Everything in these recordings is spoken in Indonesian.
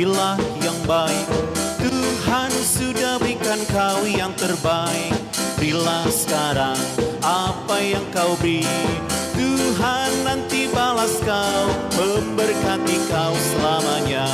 berilah yang baik. Tuhan sudah berikan kau yang terbaik. Berilah sekarang apa yang kau beri. Tuhan nanti balas kau, memberkati kau selamanya.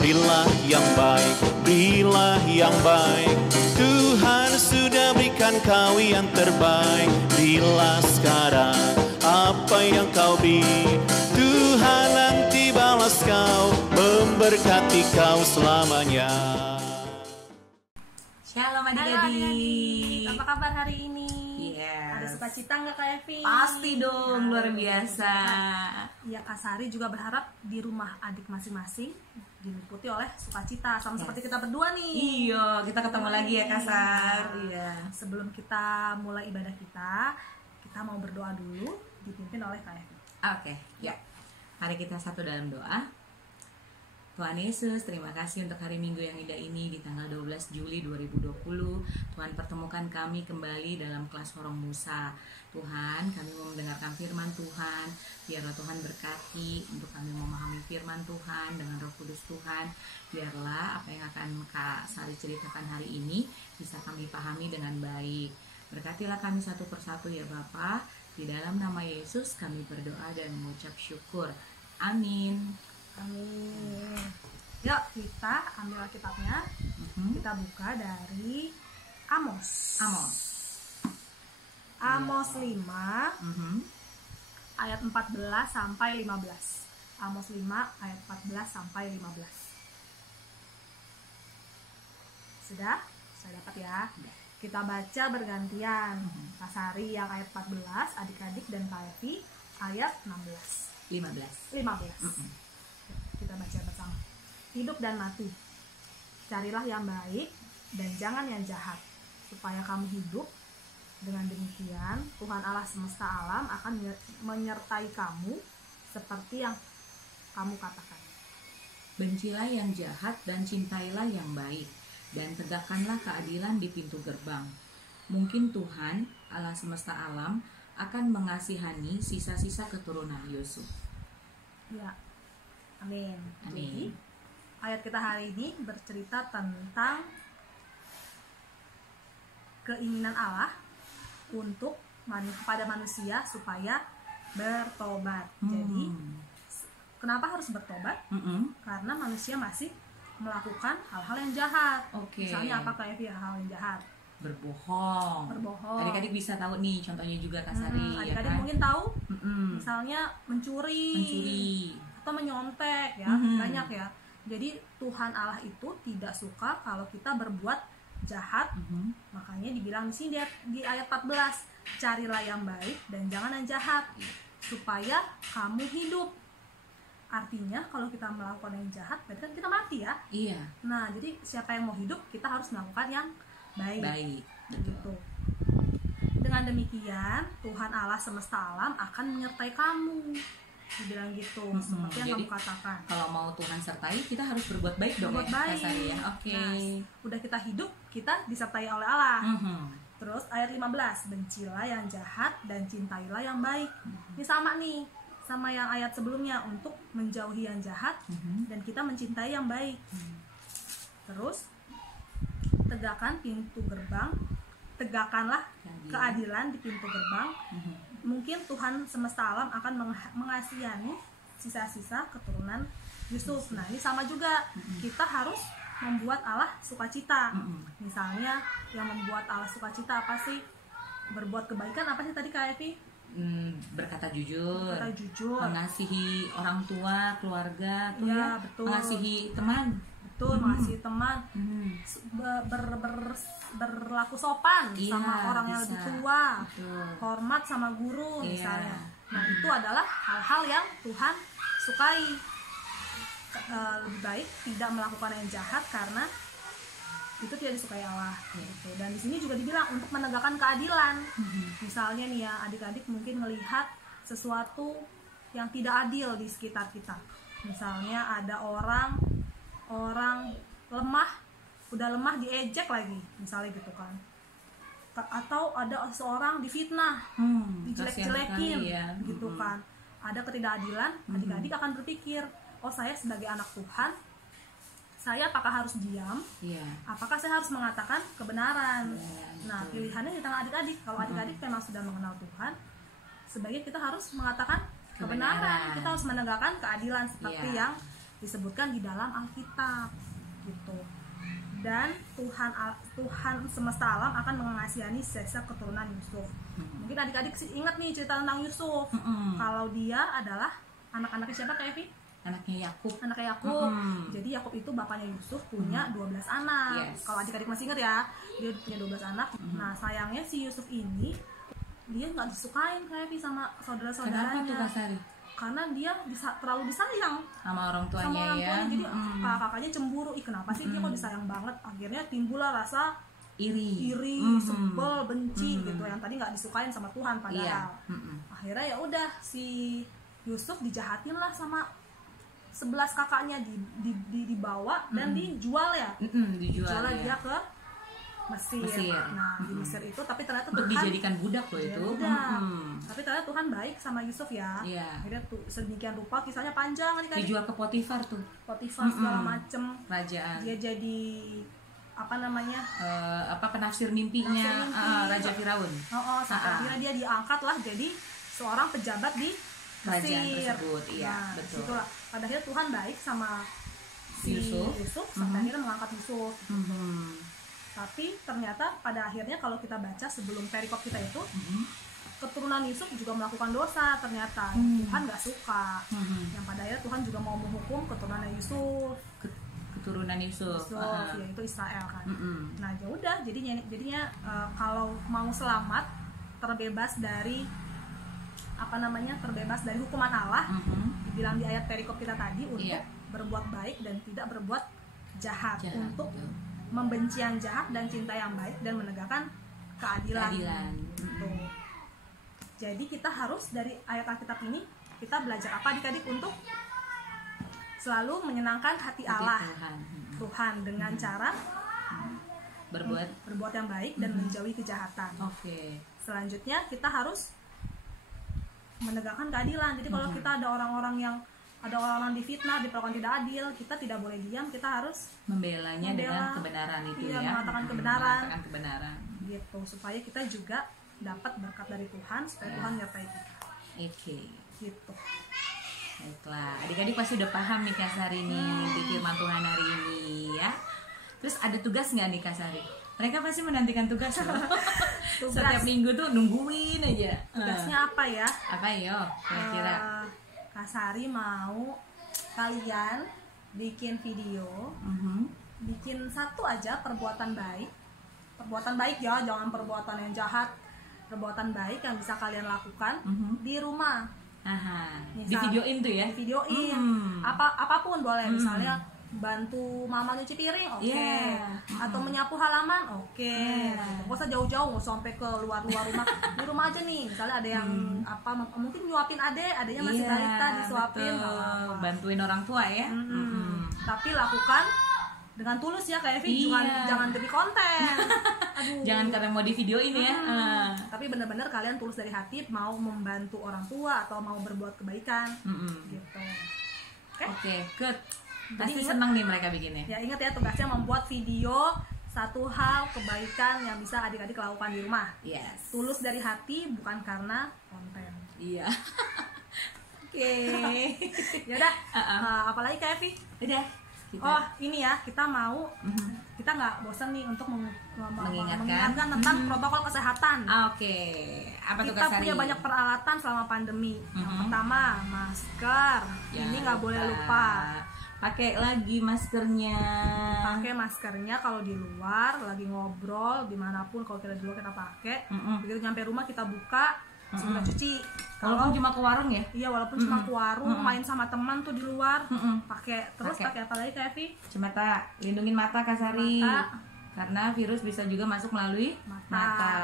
Berilah yang baik, berilah yang baik. Tuhan sudah berikan kau yang terbaik. Berilah sekarang apa yang kau beri. Tuhan nanti balas kau, memberkati kau selamanya. Shalom adik-adik. Halo adik-adik, apa kabar hari ini? Yes. Ada sukacita nggak Kak Evi? Pasti dong, luar biasa. Ya, Kak Sari juga berharap di rumah adik masing-masing diliputi oleh sukacita, sama seperti kita berdua nih. Iya, kita ketemu lagi ya Kasar. Iya. Sebelum kita mulai ibadah kita mau berdoa dulu, dipimpin oleh Kak Evi. Oke, ya. Mari kita satu dalam doa. Tuhan Yesus, terima kasih untuk hari Minggu yang indah ini di tanggal 12 Juli 2020. Tuhan pertemukan kami kembali dalam kelas Horong Musa. Tuhan, kami mau mendengarkan firman Tuhan. Biarlah Tuhan berkati untuk kami memahami firman Tuhan dengan Roh Kudus Tuhan. Biarlah apa yang akan Kak Sari ceritakan hari ini bisa kami pahami dengan baik. Berkatilah kami satu persatu ya Bapa. Di dalam nama Yesus kami berdoa dan mengucap syukur. Amin. Amin. Yuk, kita ambil Alkitabnya. Kita buka dari Amos. Amos 5 ayat 14 sampai 15. Amos 5 ayat 14 sampai 15. Sudah? Saya dapat ya. Kita baca bergantian. Kak Sari yang ayat 14, adik-adik dan Kak Evi ayat 15. 15. Kita baca bersama. Hidup dan mati, carilah yang baik dan jangan yang jahat, supaya kamu hidup. Dengan demikian Tuhan Allah semesta alam akan menyertai kamu seperti yang kamu katakan. Bencilah yang jahat dan cintailah yang baik, dan tegakkanlah keadilan di pintu gerbang. Mungkin Tuhan Allah semesta alam akan mengasihani sisa-sisa keturunan Yusuf. Ya, amin. Amin. Jadi, ayat kita hari ini bercerita tentang keinginan Allah untuk kepada manusia supaya bertobat. Jadi, kenapa harus bertobat? Karena manusia masih melakukan hal-hal yang jahat. Oke. Misalnya apa Kak Evi, hal yang jahat? Berbohong. Adik-adik bisa tahu nih contohnya juga Kak Sari. Adik-adik ya kan? mungkin tahu. Misalnya mencuri atau menyontek ya, banyak ya. Jadi Tuhan Allah itu tidak suka kalau kita berbuat jahat. Makanya dibilang di sini di ayat 14, carilah yang baik dan jangan yang jahat, supaya kamu hidup. Artinya kalau kita melakukan yang jahat berarti kan kita mati ya. Iya. Nah, jadi siapa yang mau hidup, kita harus melakukan yang baik. Gitu. Dengan demikian Tuhan Allah semesta alam akan menyertai kamu. Dibilang gitu, seperti yang kamu katakan. Kalau mau Tuhan sertai, kita harus berbuat baik dong Berbuat ya, baik. Kak Sari ya. Oke. Nah, udah kita hidup, kita disertai oleh Allah. Terus ayat 15, bencilah yang jahat dan cintailah yang baik. Ini sama nih, sama yang ayat sebelumnya, untuk menjauhi yang jahat dan kita mencintai yang baik. Terus tegakkan pintu gerbang, tegakkanlah keadilan di pintu gerbang. Mungkin Tuhan semesta alam akan mengasihani sisa-sisa keturunan Yusuf. Nah, ini sama juga, kita harus membuat Allah sukacita. Misalnya yang membuat Allah sukacita apa sih? Berbuat kebaikan, apa sih tadi Kak Evi? Berkata jujur, mengasihi orang tua, keluarga, ya, betul. Mengasihi teman, mengasihi teman, berlaku sopan sama orang yang lebih tua, hormat sama guru misalnya. Nah, itu adalah hal-hal yang Tuhan sukai. Lebih baik tidak melakukan yang jahat karena itu tidak disukai Allah. Gitu. Dan di sini juga dibilang untuk menegakkan keadilan. Misalnya nih ya, adik-adik mungkin melihat sesuatu yang tidak adil di sekitar kita. Misalnya ada orang lemah, udah lemah diejek lagi, misalnya gitu kan. Atau ada seorang difitnah, dijelek-jelekin, gitu kan. Ada ketidakadilan, adik-adik akan berpikir, oh saya sebagai anak Tuhan, saya apakah harus diam? Apakah saya harus mengatakan kebenaran? Nah, pilihannya di tangan adik-adik. Kalau adik-adik memang sudah mengenal Tuhan, sebaiknya kita harus mengatakan kebenaran. Kita harus menegakkan keadilan seperti yang disebutkan di dalam Alkitab, gitu. Dan Tuhan semesta alam akan mengasihani sisa keturunan Yusuf. Mungkin adik-adik ingat nih cerita tentang Yusuf. Kalau dia adalah anak-anaknya siapa, Kak Evi? Anaknya Yakub. Jadi Yakub itu bapaknya Yusuf punya 12 anak. Kalau adik-adik masih ingat ya, dia punya 12 anak. Nah, sayangnya si Yusuf ini dia nggak disukain kayak sama saudara-saudaranya. Kenapa tuh, Kak Sari? Karena dia terlalu disayang sama orang tuanya, Jadi kakaknya cemburu. Kenapa sih dia kok disayang banget? Akhirnya timbullah rasa iri, sebel, benci gitu, yang tadi nggak disukain sama Tuhan padahal. Akhirnya ya udah si Yusuf dijahatin lah sama 11 kakaknya, dibawa dan dijual ya. Dijual dia ke Mesir. Nah, di Mesir itu, tapi ternyata untuk Tuhan dijadikan budak loh itu. Tapi ternyata Tuhan baik sama Yusuf ya. Akhirnya sedemikian rupa, kisahnya panjang nih. Dijual ke Potifar tuh. Segala macem kerajaan. Dia jadi penafsir mimpinya Raja Firaun. Sampai akhirnya dia diangkat lah jadi seorang pejabat di kerajaan Mesir tersebut. Betul. Situlah. Pada akhirnya Tuhan baik sama si Yusuf sampai akhirnya mengangkat Yusuf. Tapi ternyata pada akhirnya kalau kita baca sebelum perikop kita itu, keturunan Yusuf juga melakukan dosa ternyata. Tuhan nggak suka. Yang pada akhirnya Tuhan juga mau menghukum keturunan Yusuf. Yaitu Israel kan. Nah, ya udah, jadinya kalau mau selamat, terbebas dari hukuman Allah, dibilang di ayat perikop kita tadi, untuk berbuat baik dan tidak berbuat jahat. Untuk membenci yang jahat dan cinta yang baik dan menegakkan keadilan. Gitu. Jadi kita harus dari ayat Alkitab ini kita belajar apa adik-adik? Untuk selalu menyenangkan hati Allah, Tuhan dengan cara berbuat yang baik dan menjauhi kejahatan. Selanjutnya kita harus menegakkan keadilan. Jadi kalau kita ada orang-orang difitnah, diperlakukan tidak adil, kita tidak boleh diam, kita harus membelanya dengan kebenaran itu mengatakan kebenaran. Gitu, supaya kita juga dapat berkat dari Tuhan, supaya Tuhan menyertai kita. Gitu. Baiklah, adik-adik pasti udah paham nih Kak Sari nih firman Tuhan hari ini ya. Terus ada tugas nggak nih Kak Sari? Mereka pasti menantikan tugas loh. Setiap minggu tuh nungguin aja. Tugasnya apa ya? Apa yo? Kira-kira Kak Sari mau kalian bikin video, bikin satu aja perbuatan baik ya, jangan perbuatan yang jahat, perbuatan baik yang bisa kalian lakukan di rumah. Di videoin tuh ya? Di videoin, apapun boleh, misalnya bantu mama nyuci piring, atau menyapu halaman, nggak usah jauh-jauh, nggak sampai ke luar rumah, di rumah aja nih, misalnya ada yang mungkin nyuapin adeknya masih balita, disuapin, bantuin orang tua ya. Tapi lakukan dengan tulus ya Kak Evi, jangan demi konten. Jangan karena mau di videoin ya. Tapi benar-benar kalian tulus dari hati, mau membantu orang tua atau mau berbuat kebaikan, gitu. Oke, good. Pasti senang nih mereka bikinnya. Ya, ingat ya, tugasnya membuat video satu hal kebaikan yang bisa adik-adik lakukan di rumah. Tulus dari hati, bukan karena konten. Oke. Yaudah, apalagi Kak Evi? Udah. Ini ya, kita mau kita nggak bosan nih untuk mengingatkan tentang protokol kesehatan. Apa tuh Kak Sari? Kita punya banyak peralatan selama pandemi. Yang pertama, masker. Ini nggak boleh lupa. Pakai lagi maskernya. Pakai maskernya kalau di luar, lagi ngobrol, dimanapun, kalau kita di luar kita pakai. Begitu nyampe rumah kita buka, segera cuci. Walaupun cuma ke warung ya? Iya, walaupun cuma ke warung, main sama teman tuh di luar, pakai apa lagi Kak Evi? Kacamata, lindungin mata Kak Sari. Karena virus bisa juga masuk melalui mata.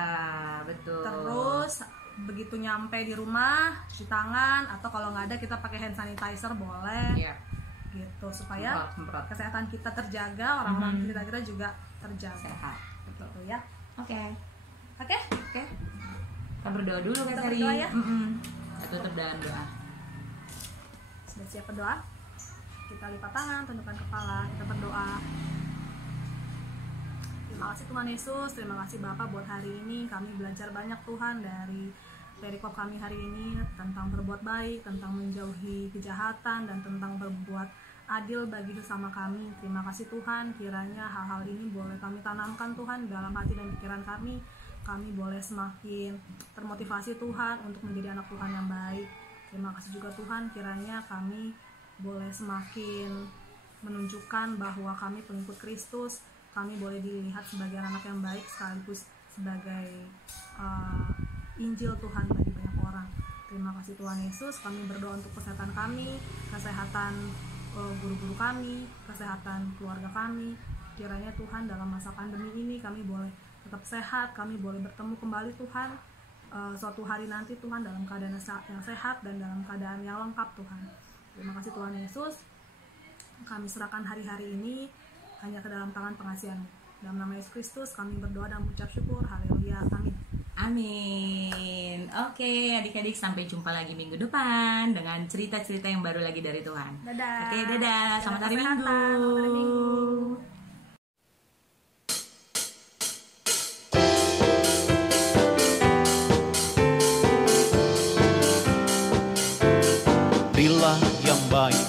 Betul. Terus begitu nyampe di rumah, cuci tangan, atau kalau nggak ada kita pakai hand sanitizer boleh. Gitu, supaya kesehatan kita terjaga, orang-orang di sekitar kita juga terjaga. Sehat. Betul ya. Oke. Kita berdoa dulu Kak Sari. Berdoa ya. Kita tutup dengan doa. Sudah siap berdoa? Kita lipat tangan, tundukkan kepala, kita berdoa. Terima kasih Tuhan Yesus, terima kasih Bapak buat hari ini. Kami belajar banyak Tuhan dari perikop kami hari ini tentang berbuat baik, tentang menjauhi kejahatan, dan tentang berbuat adil bagi sesama kami. Terima kasih Tuhan, kiranya hal-hal ini boleh kami tanamkan Tuhan dalam hati dan pikiran kami. Kami boleh semakin termotivasi Tuhan untuk menjadi anak Tuhan yang baik. Terima kasih juga Tuhan, kiranya kami boleh semakin menunjukkan bahwa kami pengikut Kristus. Kami boleh dilihat sebagai anak yang baik sekaligus sebagai Injil Tuhan bagi banyak orang. Terima kasih Tuhan Yesus. Kami berdoa untuk kesehatan kami, kesehatan guru-guru kami, kesehatan keluarga kami. Kiranya Tuhan dalam masa pandemi ini kami boleh tetap sehat, kami boleh bertemu kembali Tuhan suatu hari nanti Tuhan dalam keadaan yang sehat dan dalam keadaan yang lengkap Tuhan. Terima kasih Tuhan Yesus. Kami serahkan hari-hari ini hanya ke dalam tangan pengasihan-Mu. Dalam nama Yesus Kristus kami berdoa dan mengucap syukur. Haleluya. Amin. Amin. Oke, adik-adik, sampai jumpa lagi minggu depan dengan cerita-cerita yang baru lagi dari Tuhan. Dadah. Oke, dadah. Selamat hari Minggu. Selamat hari Minggu. Berilah yang baik,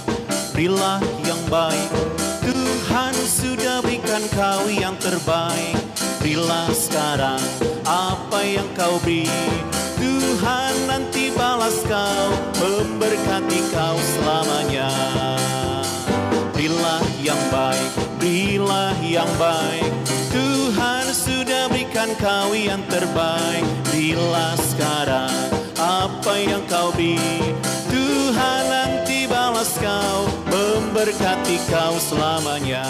berilah yang baik. Tuhan sudah berikan kau yang terbaik. Berilah sekarang apa yang kau beri. Tuhan nanti balas kau, memberkati kau selamanya. Berilah yang baik, berilah yang baik. Tuhan sudah berikan kau yang terbaik. Berilah sekarang apa yang kau beri. Tuhan nanti balas kau, memberkati kau selamanya.